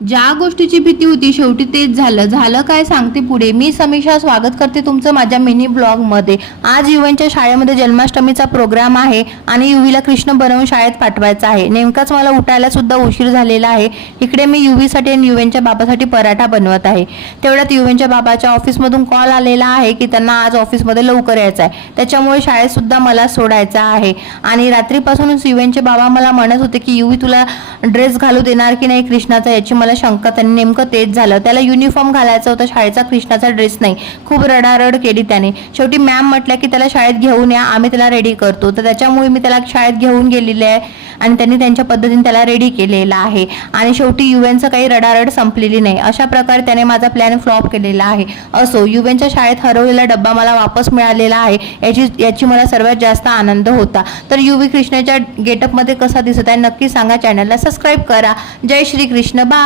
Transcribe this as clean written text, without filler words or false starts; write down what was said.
ज्या गोष्टीची भीती होती शेवटी तेच झालं काय सांगते पुढे। मी समीक्षा स्वागत करते तुमचं माझ्या मिनी ब्लॉग मध्ये। आज युवीच्या शाळेमध्ये जन्माष्टमीचा प्रोग्राम आहे आणि युवीला कृष्ण बनवून शाळेत पाठवायचं आहे। नेमकाच मला उठायला सुद्धा उशीर झालेला आहे। इकडे मी युवीसाठी आणि युवीच्या बाबासाठी पराठा बनवत आहे। तेवढ्यात युवीच्या बाबाच्या ऑफिसमधून कॉल आलेला आहे की त्यांना आज ऑफिसमध्ये लवकर यायचं आहे, त्याच्यामुळे शाळेत सुद्धा मला सोडायचं आहे। आणि रात्रीपासूनच युवीचे बाबा मला म्हणत होते की युवी तुला ड्रेस घालू देणार की नाही कृष्णाचा, याची मला शंका। त्यांनी नेमकं तेच झालं। त्याला युनिफॉर्म घालायचा होता शाळेचा, कृष्णाचा ड्रेस नाही। खूप रडारड केली त्याने। शेवटी मॅम म्हटल्या की त्याला शाळेत घेऊन या, आम्ही त्याला रेडी करतो। तर त्याच्यामुळे मी त्याला शाळेत घेऊन गेलेले आहे आणि त्यांनी त्यांच्या पद्धतीने त्याला रेडी केलेला आहे। आणि शेवटी युवेंचं काही रडारड संपलेली नाही। अशा प्रकारे त्याने माझा प्लॅन फ्लॉप केलेला आहे। असो, युवेंच्या शाळेत हरवलेला डब्बा मला वापस मिळालेला आहे, याची मला सर्वात जास्त आनंद होता। तर युवी कृष्णाच्या गेटअप मध्ये कसा दिसत आहे नक्की सांगा। चॅनलला सबस्क्राईब करा। जय श्री कृष्ण। बाय।